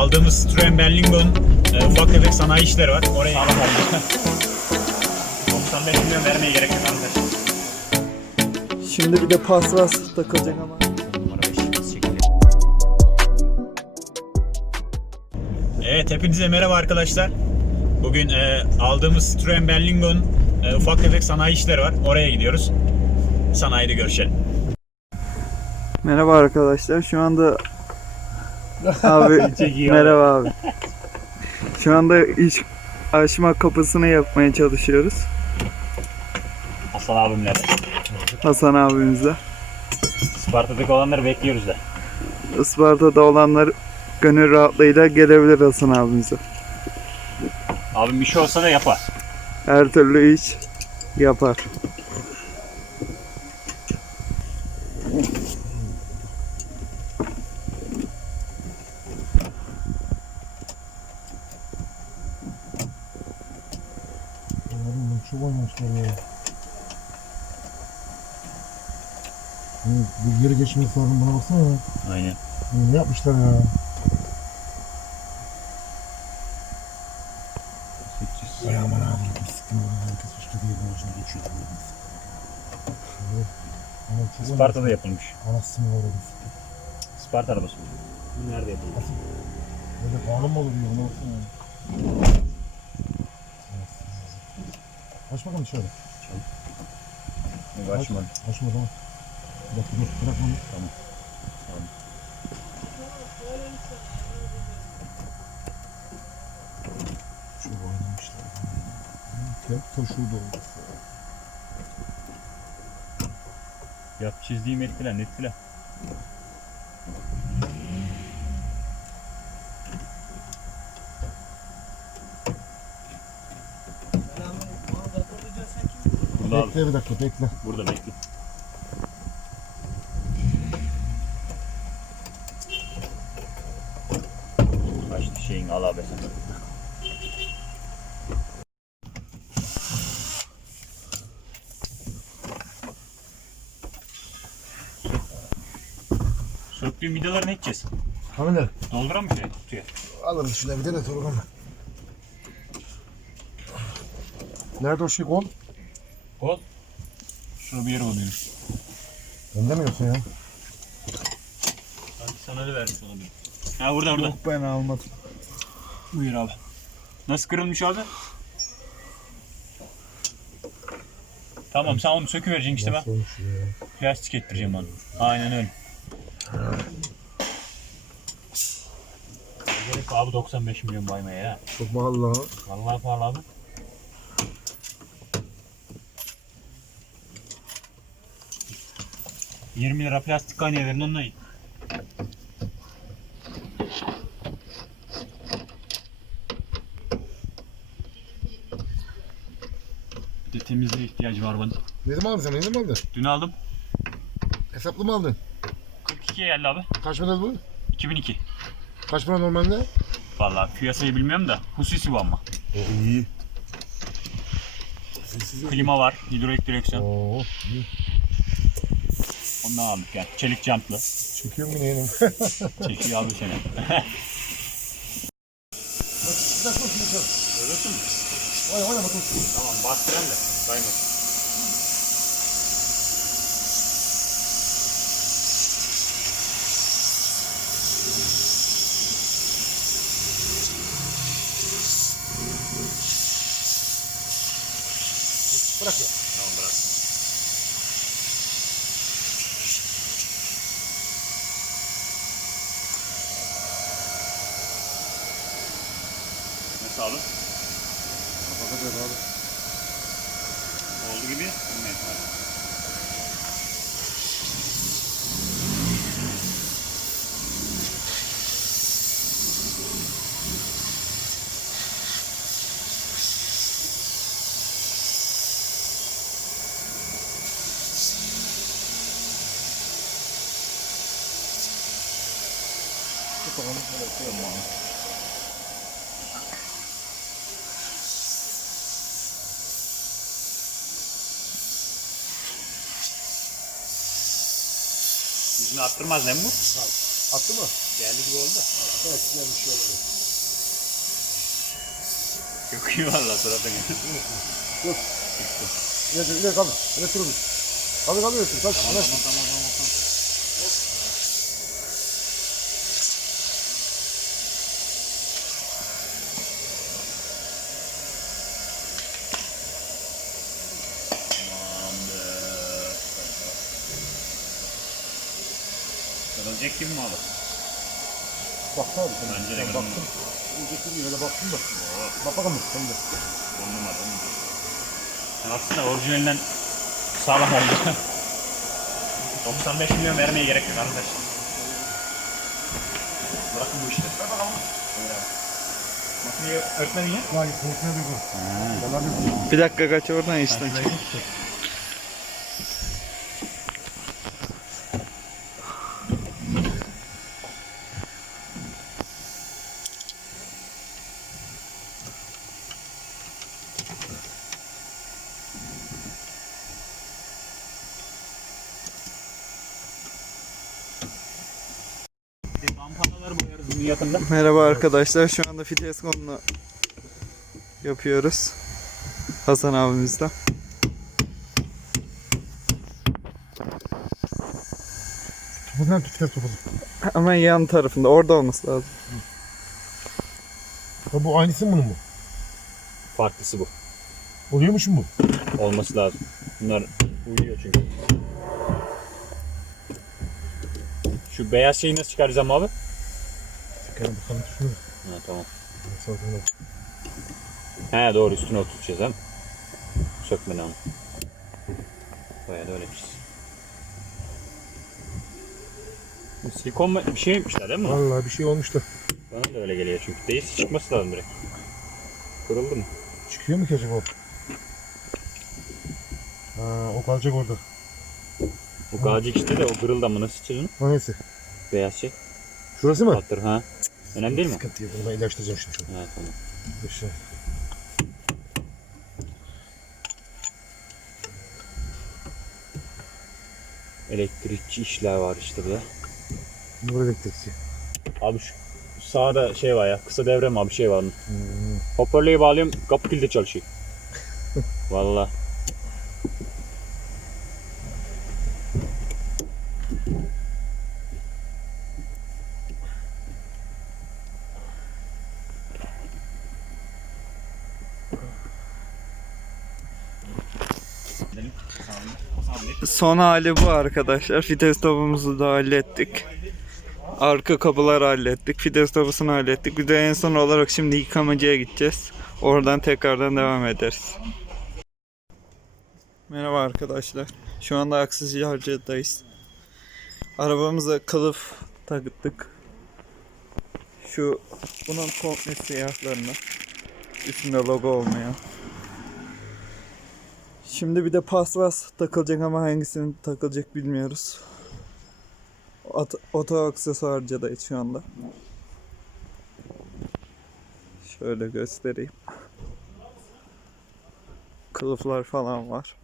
Aldığımız Citroen Berlingo'nun e, ufak tefek sanayi işleri var. Oraya Sağlam oldu. 95 milyon vermeye gerek yok arkadaşlar. Şimdi bir de paspas takılacak ama. Numara 5 çekilir. Evet hepinize merhaba arkadaşlar. Bugün e, aldığımız Citroen Berlingo'nun e, ufak tefek sanayi işleri var. Oraya gidiyoruz. Sanayide görüşelim. Merhaba arkadaşlar. Şu anda abi merhaba abi. Şu anda iş açma kapısını yapmaya çalışıyoruz. Hasan abimle de. Hasan abimizle. Sparta'daki olanları bekliyoruz da. Isparta'da olanlar gönül rahatlığıyla gelebilir Hasan abimize. Abim işi olsa da yapar. Her türlü iş yapar. Oğlum çok oynamışlar ya. Bu, geri geçme sorunu buna baksana ya. Aynen. Bu Ne yapmışlar ya? Ay aman abi bir sıkıntı var. Herkes işte değil başına geçiyor. Şöyle. Ama çok Sparta'da yapılmış. Anasını var. Sparta arabası. Bu nerede yapılmış? Böyle kanun mu olur diyor. Buna baksana ya. Aç bakalım dışarı. Bu açmadı. Açma tamam. Bir dakika dur. Bırak onu. Tamam. Tamam. Çok oynamışlar. Tek taşıyordu orada. Yap çizdiğim etkiler netkiler. Burada abi. Bekle bir dakika bekle. Burada bekle. Açtı şeyin al abi sen. Söktüğün vidaları ne edeceğiz? Hani ne? Dolduran mı şuraya kutuya? Alırız şuna bir tane Turgan. Nerede o şey kol? Kol. Şunu bir yere oluyor. Bende mi yoksa ya? Sanki sana da vermiş olabilir. Ha burada burada. Yok ben almadım. Buyur abi. Nasıl kırılmış abi? Tamam sen onu söküvereceksin işte ben. Plastik ettireceğim onu. Aynen öyle. Gerek abi 95 milyon baymaya ya. Çok pahalı lan. Vallahi pahalı abi. ...20 lira plastik kaynaya verin onunla yiyin. Bir de temizliğe ihtiyacı var bana. Ne zaman aldın sen? Ne zaman aldın? Dün aldım. Hesaplı mı aldın? 42'ye geldi abi. Kaç para bu? 2002. Kaç para normalde? Vallahi piyasayı bilmiyorum da hususi bu ama. O iyi. Klima var, hidrolik direksiyon. Oo iyi. Ondan aldık yani. Çelik jantlı. Çekiyor mu yeğenim? Çekiyor abi seni. Oy oy bakın. tamam bastıran da. Sayma. Bırak ya. Tamam bırak. Nasıl abi? Bakacağız abi. Oldu gibi. Bilmiyorum. Yüzünü attırmaz mi bu? Attı mı? Geldi gibi oldu. Evet güzel bir şey oldu. Çok iyi valla suratın. Ne ne ne kaldır. Ne turun. Kaldır kaldır. Kaldır. tamam tamam tamam. tamam. Tamamdır. Kırılacak gibi mi abi? Baksana abi. sen. Bence de Ben kırılmaz. baktım. Getirdim öyle baktım da. Bak bakalım sen de. On numara on numara. Yani aslında orijinalinden sağlam oldu. 95 milyon vermeye gerek yok arkadaş. Bırakın bu işleri. Buyur abi. Makineyi örtmedin ya. Ya korkmaya da bu. Yalan yok. Bir dakika kaç oradan işte. Bir de Lampaları boyarız bunun yakında. Merhaba arkadaşlar. Şu anda konunu yapıyoruz. Hasan abimizle. Topu nerede? Fites topu. Hemen yan tarafında. Orada olması lazım. Ya bu aynısı mı bunun mu? Farklısı bu. Oluyormuş mu bu? Olması lazım. Bunlar uyuyor çünkü. Şu beyaz şeyi nasıl çıkaracağım abi? Çıkarın bakalım şunu. Ha tamam. Salgınlar. He doğru üstüne oturtacağız hem. Sökmeden. Bayağı da öyleymiş. Bu silikon bir şey yapmışlar değil mi? Vallahi bir şey olmuş da. Bana da öyle geliyor çünkü. Değilse çıkması lazım direkt. Kırıldı mı? Çıkıyor mu ki acaba o? Ha, o kalacak orada. Bu gacık işte de o kırıldı ama nasıl? O neyse. Beyaz şey. Şurası mı? Attır ha. Önemli değil mi? Sıkıntı yok. Bunu ben ilaçlayacağım şimdi. Şunu. Ha tamam. Aşağı. Elektrikçi işler var işte bir de. Nur elektrikçi. Abi şu sağda şey var ya kısa devre mi abi şey var onun. Hmm. Hoparlörü bağlıyorum kapı kilidi çalışıyor. Son hali bu arkadaşlar. Fites topumuzu da hallettik. Arka kapıları hallettik. Fites topusunu hallettik. Bir de en son olarak şimdi yıkamacıya gideceğiz. Oradan tekrardan devam ederiz. Merhaba arkadaşlar. Şu anda Aksisarcı'dayız. Arabamıza kılıf taktık. Şu bunun komple siyahlarını. Üstünde logo olmayan. Şimdi bir de paspas takılacak ama hangisinin takılacak bilmiyoruz. Ot oto aksesuarcıdayız şu anda. Şöyle göstereyim. Kılıflar falan var.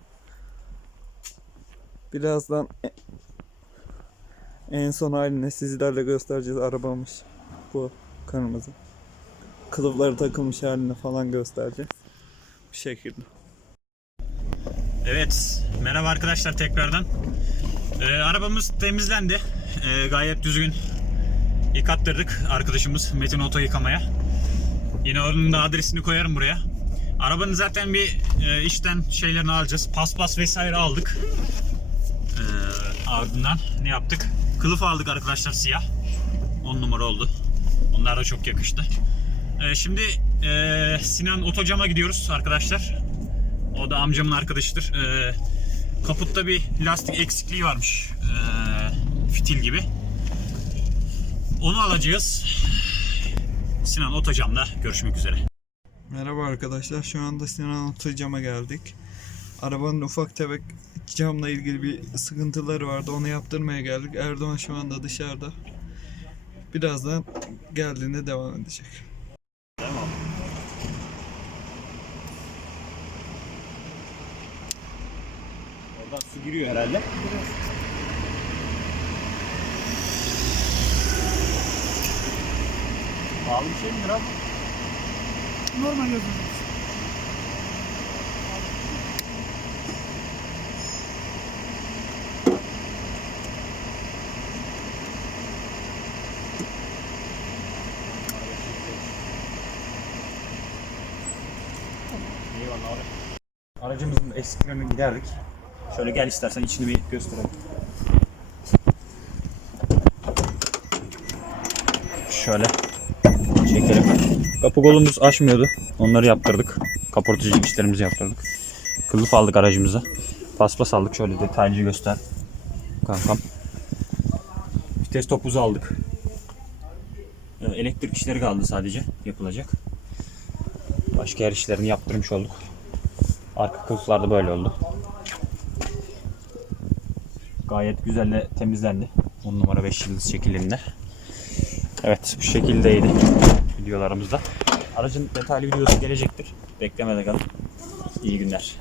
Birazdan e- en son haline sizlerle göstereceğiz arabamız. Bu kırmızı. Kılıfları takılmış halini falan göstereceğiz. Bu şekilde. Evet, merhaba arkadaşlar tekrardan. Ee, arabamız temizlendi. Ee, gayet düzgün yıkattırdık arkadaşımız Metin Oto yıkamaya. Yine onun da adresini koyarım buraya. Arabanın zaten bir e, işten şeylerini alacağız. Paspas vesaire aldık. Ee, ardından ne yaptık? Kılıf aldık arkadaşlar siyah. 10 numara oldu. Onlar da çok yakıştı. Ee, şimdi e, Sinan Otocam'a gidiyoruz arkadaşlar. O da amcamın arkadaşıdır. Ee, kaputta bir lastik eksikliği varmış. Ee, fitil gibi. Onu alacağız. Sinan Otocam'da görüşmek üzere. Merhaba arkadaşlar. Şu anda Sinan Otoycam'a geldik. Arabanın ufak tefek camla ilgili bir sıkıntıları vardı. Onu yaptırmaya geldik. Erdoğan şu anda dışarıda. Birazdan geldiğinde devam edecek. Su giriyor herhalde. Pahalı bir şey midir abi? Normal yazılmış. Eyvallah abi. Aracımızın eksiklerini giderdik. Şöyle gel istersen içini bir gösterelim. Şöyle çekelim. Kapı kolumuz açmıyordu. Onları yaptırdık. Kaportacı işlerimizi yaptırdık. Kılıf aldık aracımıza. Paspas aldık. Şöyle detaylıca göster. Kankam. Vites topuzu aldık. Ee, Elektrik işleri kaldı sadece yapılacak. Başka her işlerini yaptırmış olduk. Arka kılıflar da böyle oldu. Gayet güzel de temizlendi. 10 numara 5 yıldız şekillerinde. Evet bu şekildeydi videolarımızda. Aracın detaylı videosu gelecektir. Beklemede kalın. İyi günler.